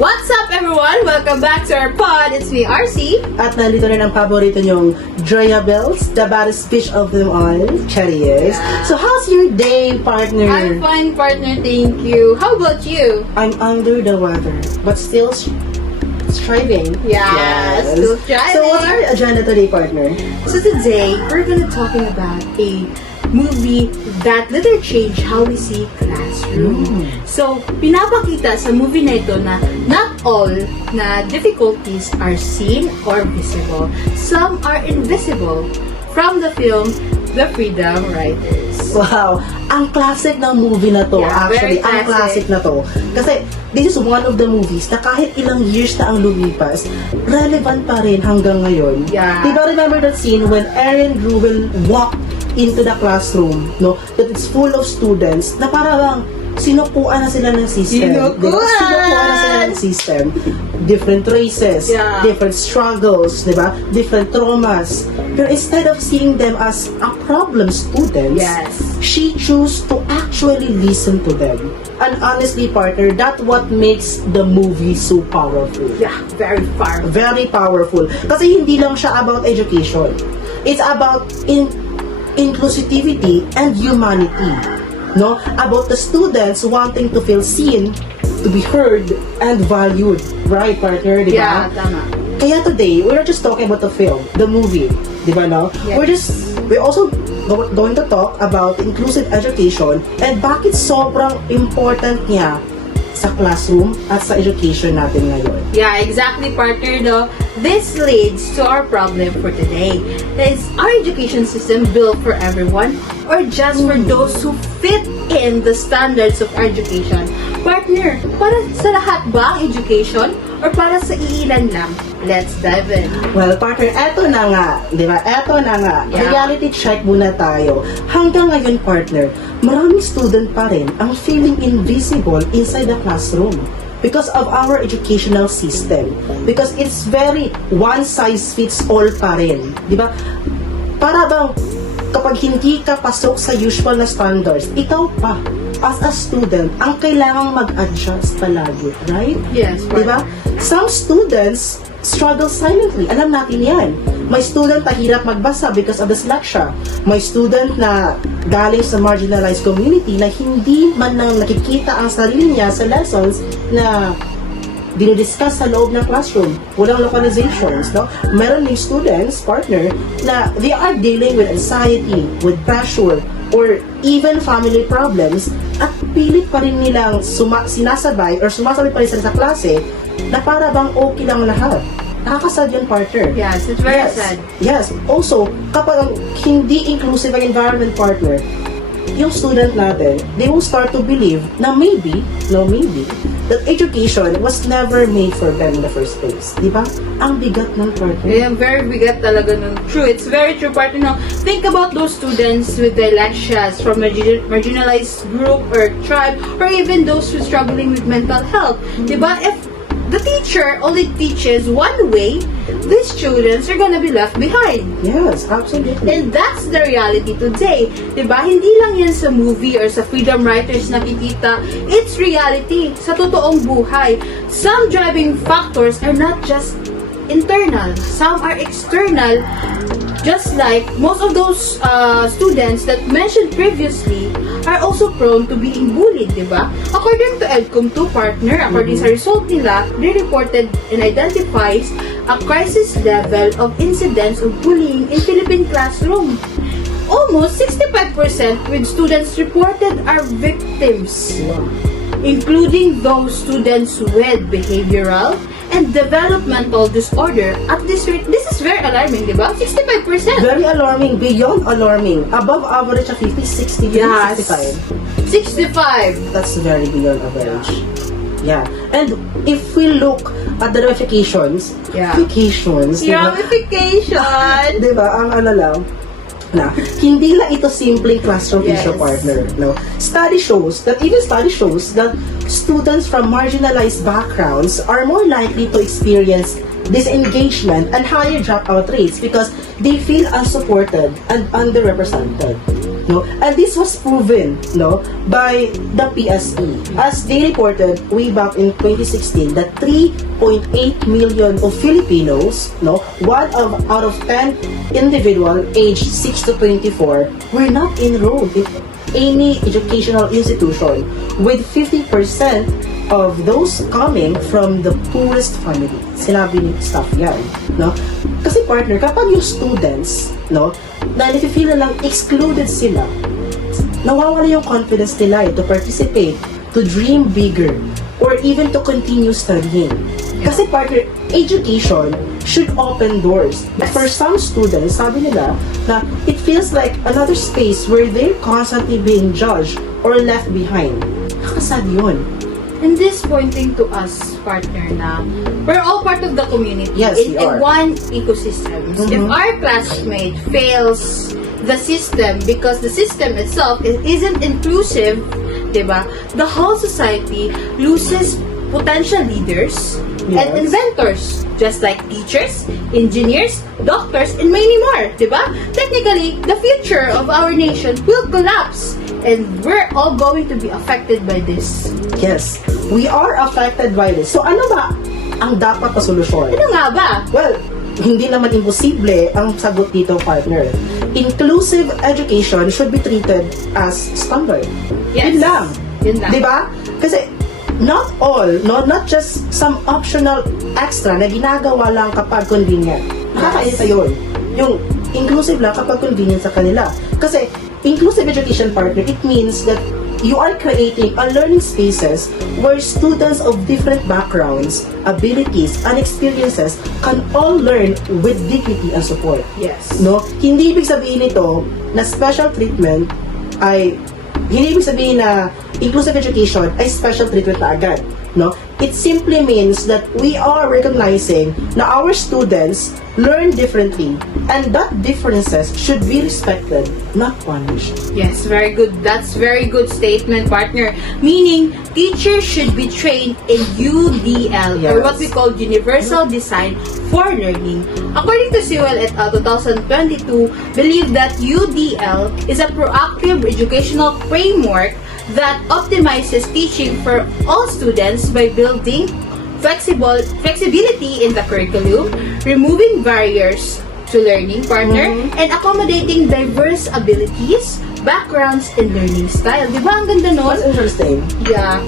What's up everyone? Welcome back to our pod. It's me, RC. At nandito rin ang paborito nyong Drea Bells, the baddest bitch of them all, Cherries. Yeah. So how's your day, partner? I'm fine, partner. Thank you. How about you? I'm under the weather, but still striving. Yes, still striving. So what's our agenda today, partner? So today, we're gonna talking about a movie that later changed how we see classroom. So, pinapakita sa movie na ito na not all na difficulties are seen or visible. Some are invisible. From the film, The Freedom Writers. Wow, ang classic ng movie na to, Yeah, actually, very ang classic na to. Kasi, this is one of the movies na kahit ilang years na ang lumipas, relevant pa rin hanggang ngayon. Yeah. Diba remember that scene when Erin Ruel walked into the classroom, no? That it's full of students na parang sinukuan na sila ng system. Sinukuan! Diba? Sinukuan na sila ng system. Different races, Yeah. different struggles, diba? Different traumas. Pero instead of seeing them as a problem students, Yes. she chose to actually listen to them. And honestly, partner, that's what makes the movie so powerful. Yeah, very far. Very powerful. Kasi hindi lang siya about education. It's about inclusivity and humanity. No? About the students wanting to feel seen, to be heard, and valued. Right, partner? Diba? Yeah, tama. Kaya today, we're not just talking about the film, the movie, di ba, no? Yes. We're also going to talk about inclusive education and bakit sobrang important niya sa classroom at sa education natin ngayon. Yeah, exactly, partner. No, this leads to our problem for today. Is our education system built for everyone or just for those who fit in the standards of education? Partner, para sa lahat ba ang education or para sa iilan lang? Let's dive in. Well, partner, eto na nga, di ba? Eto na nga. Yeah. Reality check muna tayo. Hanggang ngayon, partner, maraming student pa rin ang feeling invisible inside the classroom because of our educational system. Because it's very one size fits all pa rin. Di ba? Para bang kapag hindi ka pasok sa usual na standards, ikaw pa, as a student, ang kailangang mag-adjust palagi, right? Yes, Di ba? Some students struggle silently. Alam natin yan. May student na hirap magbasa because of dyslexia. May student na galing sa marginalized community na hindi man lang nakikita ang sarili niya sa lessons na dinidiscuss sa loob ng classroom. Walang localizations, no? Meron ding students, partner, na they are dealing with anxiety, with pressure, or even family problems at pilit pa rin nilang sinasabay or sumasabay pa rin sila sa klase na para bang okay lang lahat. Nakakasad yun, partner. Yes, it's very sad. Yes. Also, kapag hindi inclusive ang environment, partner, yung student natin, they will start to believe na maybe, that education was never made for them in the first place. Di ba? Ang bigat ng partner. Yeah, very bigat talaga nun. True, it's very true, partner. Now, think about those students with dyslexia from marginalized group or tribe, or even those who struggling with mental health. Diba? If the teacher only teaches one way, these students are gonna be left behind. Yes, absolutely. And that's the reality today. Diba? Hindi lang yan sa movie or sa Freedom Writers nakikita. It's reality sa totoong buhay. Some driving factors are not just internal. Some are external. Just like most of those students that mentioned previously are also prone to being bullied, diba? According to EDCOM2 partner, according sa result nila, they reported and identifies a crisis level of incidents of bullying in Philippine classroom. Almost 65% with students reported are victims, including those students with behavioral and developmental disorder. At this rate, this is very alarming, di ba? 65%. Very alarming, beyond alarming. Above average of 50, 60, Yes. 65. 65. That's very beyond average. Yeah. And if we look at the ramifications, Yeah. diba? Ramification. Diba? Ang ano lang, na hindi lang ito simpleng classroom Yes. issue, partner, no? Study shows that students from marginalized backgrounds are more likely to experience disengagement and higher dropout rates because they feel unsupported and underrepresented. No? And this was proven, no, by the PSE. As they reported way back in 2016 that 3.8 million of Filipinos, no, out of 10 individual aged 6 to 24 were not enrolled in any educational institution, with 50% of those coming from the poorest family. Sinabi ni staff yan, no? Kasi partner, kapag yung students, no, na nafe-feel na lang excluded sila, nawawala yung confidence nila to participate, to dream bigger, or even to continue studying. Kasi partner, education should open doors. But for some students, sabi nila na it feels like another space where they're constantly being judged or left behind. Nakasad yun. And this pointing to us, partner, na we're all part of the community Yes, in we are. one ecosystem. If our classmate fails the system because the system itself isn't inclusive, diba? The whole society loses potential leaders and Yes. inventors, just like teachers, engineers, doctors, and many more, diba? Technically, the future of our nation will collapse, and we're all going to be affected by this. Yes, we are affected by this. So ano ba ang dapat na solusyon? Ano nga ba? Well, hindi naman imposible ang sagot dito, partner. Inclusive education should be treated as standard. Yes. Yun lang. Yun lang. Diba? Kasi not all, no, not just some optional extra na ginagawa lang kapag convenient. Nakakainita yun. Yung inclusive lang kapag convenient sa kanila. Kasi inclusive education, partner, it means that you are creating a learning spaces where students of different backgrounds, abilities, and experiences can all learn with dignity and support. Yes. No? Hindi ibig sabihin nito na special treatment ay hindi ibig sabihin na inclusive education ay special treatment na agad. No? It simply means that we are recognizing na our students learn differently and that differences should be respected, not punished. Yes, very good. That's very good statement, partner. Meaning, teachers should be trained in UDL, or Yes. what we call Universal Design for Learning. According to Sewell et al. 2022, believe that UDL is a proactive educational framework that optimizes teaching for all students by building flexibility in the curriculum, removing barriers to learning, partner, and accommodating diverse abilities, backgrounds, and learning style. Di ba ang ganda nun? That's interesting. Yeah.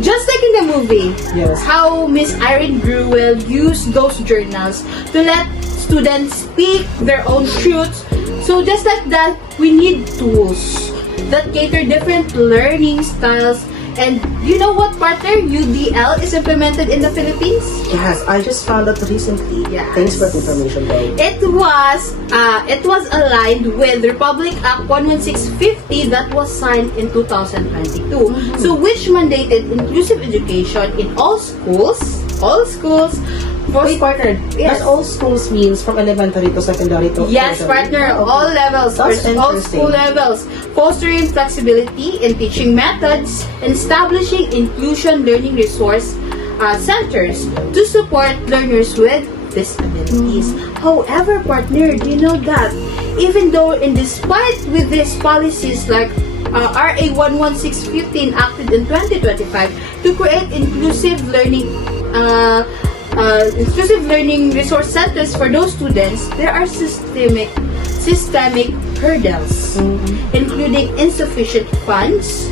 Just like in the movie, Yes. how Miss Irene Gruwell used those journals to let students speak their own truths. So just like that, we need tools that cater different learning styles. And you know what, partner? UDL is implemented in the Philippines. Yes, I just found that recently. Yes. Thanks for the information, though. It was aligned with Republic Act 11650 that was signed in 2022. So which mandated inclusive education in all schools. Wait, partner, Yes. that all schools means from elementary to secondary to Yes, tertiary? partner, Oh, okay. all levels, That's all interesting. school levels, fostering flexibility in teaching methods, and establishing inclusion learning resource centers to support learners with disabilities. However, partner, do you know that even though despite with these policies like RA 11615 enacted in 2025 to create inclusive learning resource centers for those students, there are systemic hurdles, including insufficient funds,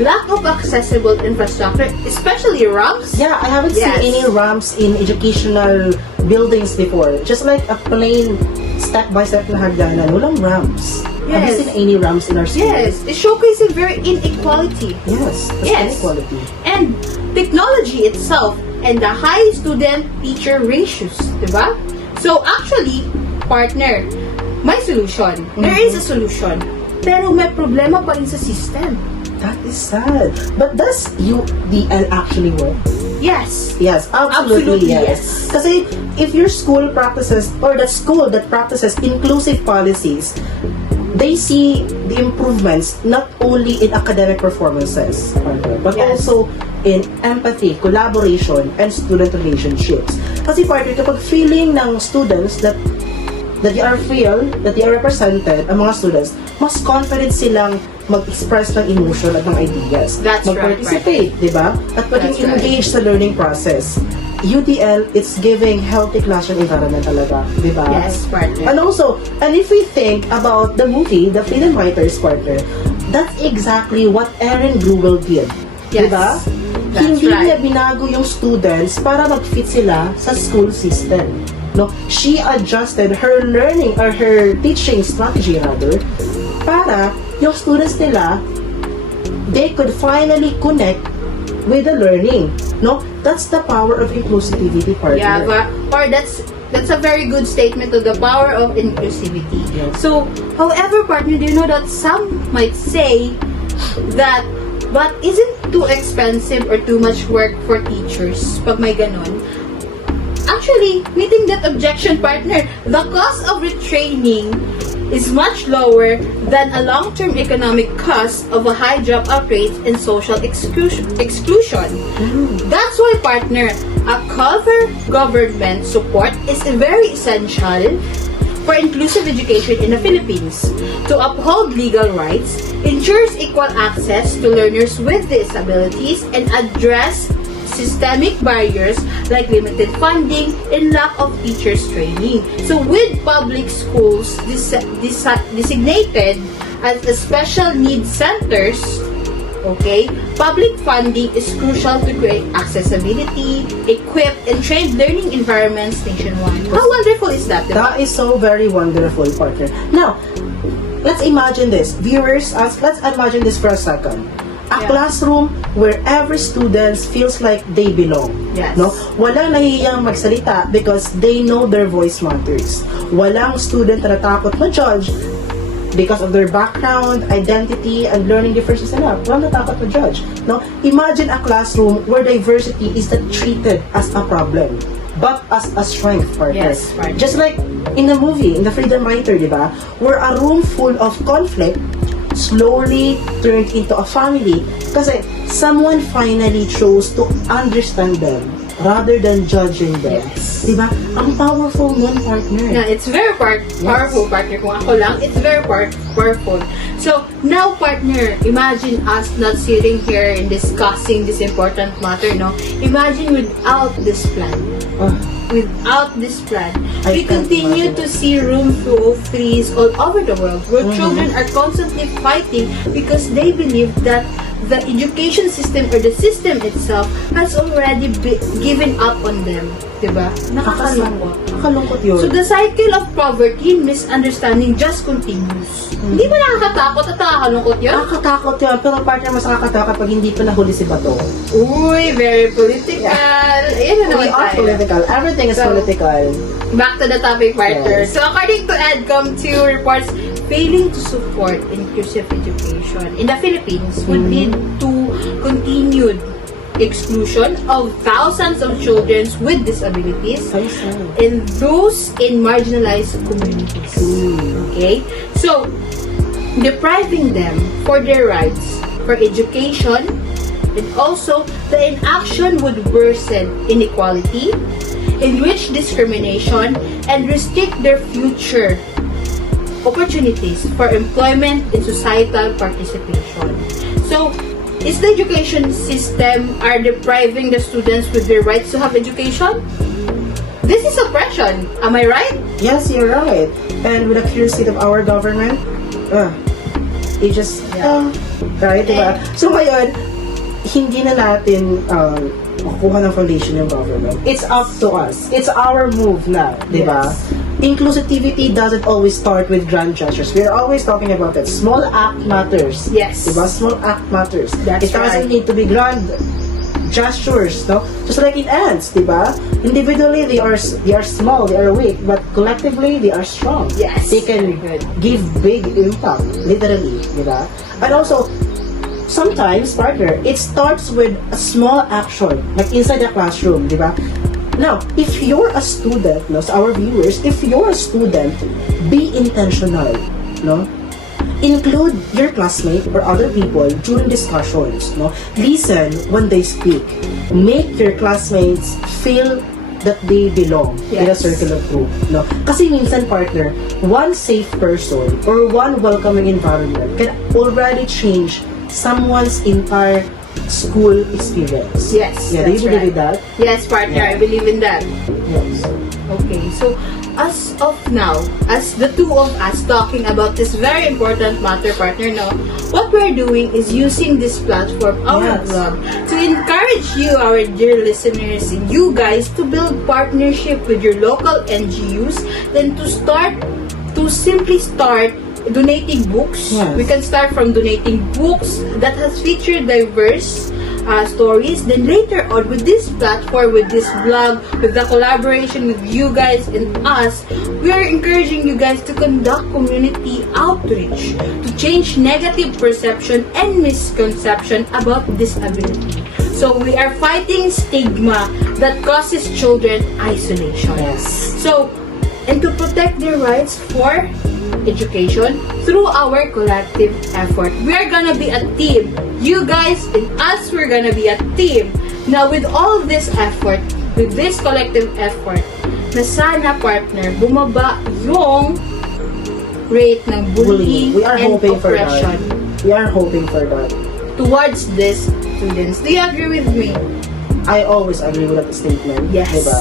lack of accessible infrastructure, especially ramps. Yeah, I haven't Yes. seen any ramps in educational buildings before. Just like a plain step-by-step na hagdanan, walang ramps. Have you Yes. seen any ramps in our schools? Yes, it's showcasing very inequality. Yes, that's Yes. inequality. And technology itself and the high student-teacher ratios, diba? So actually, partner, may solution. There is a solution. Pero may problema pa rin sa system. That is sad. But does UDL actually work? Yes. Yes, absolutely, Absolutely, yes. yes. Kasi if your school practices, or the school that practices inclusive policies, they see the improvements not only in academic performances, but Yes. also in empathy, collaboration, and student relationships. Kasi partner, kapag feeling ng students that that they are represented, ang mga students, mas confident silang mag-express ng emotion at ng ideas. That's right, Mag-participate, di ba? At maging That's right. engaged sa learning process. UDL, it's giving healthy classroom environment talaga, di ba? Yes, partner. And if we think about the movie, The Freedom Writers, partner, that's exactly what Erin Gruwell did. Yes, Diba? that's Hindi right. niya binago yung students para mag-fit sila sa school system. No, she adjusted her learning or her teaching strategy rather para yung students nila they could finally connect with the learning. No, that's the power of inclusivity, partner. Yeah, or that's a very good statement of the power of inclusivity. Yes. So, however, partner, do you know that some might say that, but isn't too expensive or too much work for teachers pag may ganon? Actually, meeting that objection, partner, the cost of retraining is much lower than a long-term economic cost of a high dropout rate and social exclusion. That's why, partner, a cover government support is very essential for inclusive education in the Philippines. To uphold legal rights, ensures equal access to learners with disabilities, and address systemic barriers like limited funding and lack of teachers training. So with public schools designated as the special needs centers, okay, public funding is crucial to create accessibility, equip, and train learning environments nationwide. How wonderful is that? Diba? That is so very wonderful, partner. Now, let's imagine this. Viewers, let's imagine this for a second. A Yeah. classroom where every student feels like they belong. Yes. No? Walang nahihiyang magsalita because they know their voice matters. Walang student na natakot ma-judge because of their background, identity, and learning differences nila. Walang natakot ma-judge. No? Imagine a classroom where diversity is not treated as a problem, but as a strength, partner. Yes, partner. Just like in the movie, in The Freedom Writer, di ba? Where a room full of conflict slowly turned into a family kasi someone finally chose to understand them rather than judging them. Yes. Diba? Ang powerful nun, partner. Yeah, it's very powerful, partner. Kung ako lang, it's very powerful. So, now, partner, imagine us not sitting here and discussing this important matter, no? Imagine without this plan. Ah, Without this plan, I we can't continue imagine. to see room full of freeze all over the world where Mhm. children are constantly fighting because they believe that the education system or the system itself has already given up on them. Diba? Nakakalungkot. Nakakalungkot yun. So the cycle of poverty and misunderstanding just continues. Hindi ba nakakatakot at nakakalungkot yun? Nakakatakot yun, pero partner, mas nakakatakot pag hindi pa nahuli si Bato. Uy, very political. Ayan na naman We are tayo. political. Everything is So, political. Back to the topic, partner. Yes. So according to EDCOM, 2 reports failing to support inclusive education in the Philippines would lead to continued exclusion of thousands of children with disabilities Ay, sad. and those in marginalized communities. Okay? So, depriving them for their rights for education, and also the inaction would worsen inequality, enrich discrimination, and restrict their future opportunities for employment and societal participation. So, is the education system are depriving the students with their rights to have education? This is oppression. Am I right? Yes, you're right. And with the clear state of our government, it just, Yeah. right, diba? So ngayon, hindi na natin makukuha ng foundation ng government. It's up to us. It's our move na, diba? Yes. Inclusivity doesn't always start with grand gestures. We're always talking about it. Small act matters. Yes. Diba? Small act matters. That's It doesn't right. need to be grand gestures, no? Just like in ants, diba? Individually, they are small, they are weak, but collectively, they are strong. Yes. They can Very good. give big impact, literally, diba? And also, sometimes, partner, it starts with a small action, like inside the classroom, diba? Now, if you're a student, no, sa our viewers, if you're a student, be intentional, no? Include your classmate or other people during discussions, no? Listen when they speak. Make your classmates feel that they belong in a Yes. circle of group, no? Kasi minsan, partner, one safe person or one welcoming environment can already change someone's entire school experience. Yes, Yeah, do you that's believe right. in that? Yes, partner, I Yeah. believe in that. Yes. Okay, so as of now, as the two of us talking about this very important matter, partner, no, what we're doing is using this platform, our Yes. blog, to encourage you, our dear listeners, and you guys to build partnership with your local NGOs, then to simply start donating books. Yes. We can start from donating books that has featured diverse stories. Then later on, with this platform, with this blog, with the collaboration with you guys and us, we are encouraging you guys to conduct community outreach to change negative perception and misconception about disability. So we are fighting stigma that causes children isolation. Yes. So, and to protect their rights for education through our collective effort. We are gonna be a team. You guys and us, we're gonna be a team. Now, with all this effort, with this collective effort, na sana, partner, bumaba yung rate ng bullying We are and hoping for that. oppression We are hoping for that. towards these students. Do you agree with me? I always agree with that statement. Yes. Diba?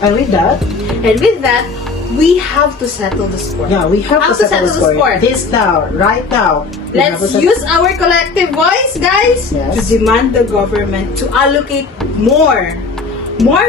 And with that, And with that, we have to settle the score. yeah, we have How to settle the score. This now, right now. We have to Let's settle- use our collective voice, guys, Yes. to demand the government to allocate more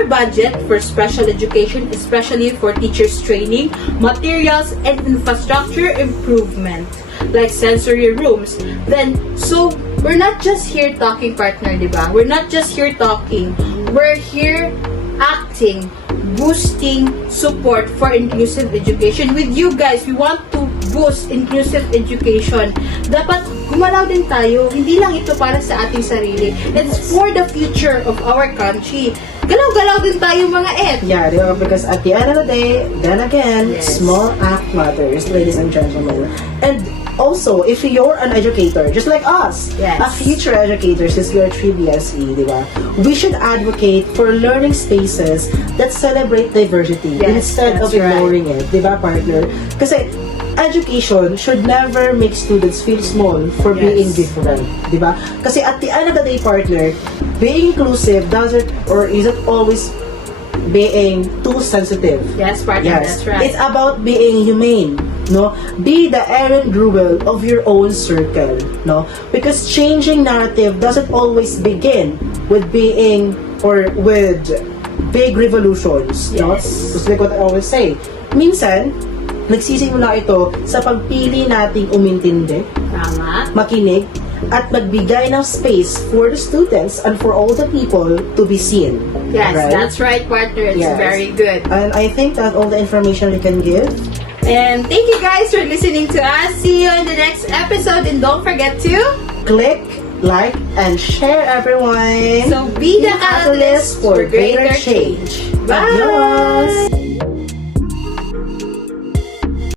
budget for special education, especially for teachers training, materials, and infrastructure improvement, like sensory rooms. Then, so, we're not just here talking, partner, diba? We're not just here talking. We're here acting, boosting support for inclusive education. With you guys, we want to boost inclusive education. Dapat gumalaw din tayo. Hindi lang ito para sa ating sarili. It's for the future of our country. Galaw-galaw din tayo, mga et. Yeah, diba? Because at the end of the day, then again, Yes. small act matters, ladies and gentlemen. And also, if you're an educator, just like us, Yes. a future educator, since we are 3BSE, diba? We should advocate for learning spaces that celebrate diversity Yes, instead of that's right. ignoring it, diba, partner? Kasi education should never make students feel small for Yes. being different, diba? Kasi at the end of the day, partner, being inclusive doesn't or isn't always being too sensitive. Yes, partner, that's right. It's about being humane, no? Be the Aaron Gruel of your own circle, no? Because changing narrative doesn't always begin with being or with big revolutions, no? Yes. Just like what I always say. Minsan, nagsisimula ito sa pagpili nating umintindi, Tama. makinig, at magbigay ng space for the students and for all the people to be seen. Yes, Right? that's right, partner. It's Yes. very good. And I think that all the information we can give. And thank you guys for listening to us. See you in the next episode. And don't forget to Click, like, and share, everyone. so be the catalyst for greater change. Bye! Adios.